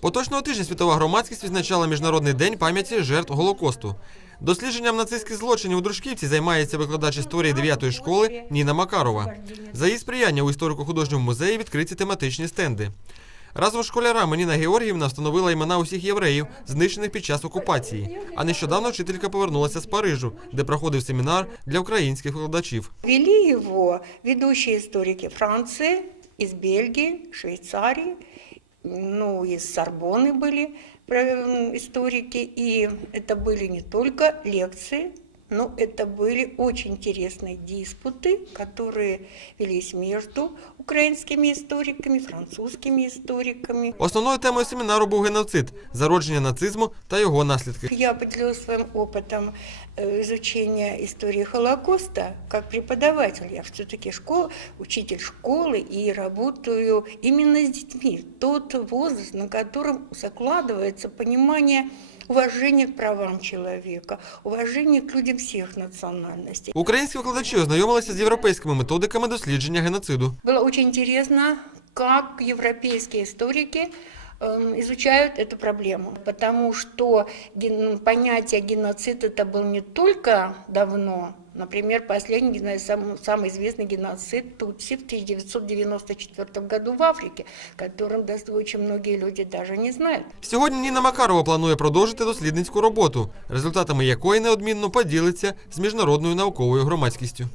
Поточного тижня світова громадськість відзначала Міжнародний день пам'яті жертв Голокосту. Дослідженням нацистських злочинів у Дружківці займається викладач історії 9-ї школи Ніна Макарова. За її сприяння у історико-художньому музеї відкриті тематичні стенди. Разом з школярами Ніна Георгіївна встановила імена усіх євреїв, знищених під час окупації. А нещодавно вчителька повернулася з Парижу, де проходив семінар для українських викладачів. Вели его ведущие историки Франции, из Бельгии, Швейцарии, ну, из Сорбонны были э, историки, и это были не только лекции, но это были очень интересные диспуты, которые велись между украинскими историками, французскими историками. Основною темою семінару був геноцид, зародження нацизму та його наслідки. Я поделилась своим опытом э, изучения истории Холокоста как преподаватель. Я все-таки школ, учитель школы и работаю именно с детьми. Тот возраст, на котором закладывается понимание уважения к правам человека, уважение к людям всех національностей. Українські викладачі ознайомилися з європейськими методиками дослідження геноциду. Було дуже цікаво, як європейські историки эм, изучают эту проблему, потому что ген- понятие геноцид это был не только давно, например, последний гено- сам- самый известный геноцид Тутси в 1994 году в Африке, которым да, очень многие люди даже не знают. Сьогодні Ніна Макарова планує продовжити дослідницьку роботу, результатами якої неодмінно поділиться з міжнародною науковою громадськістю.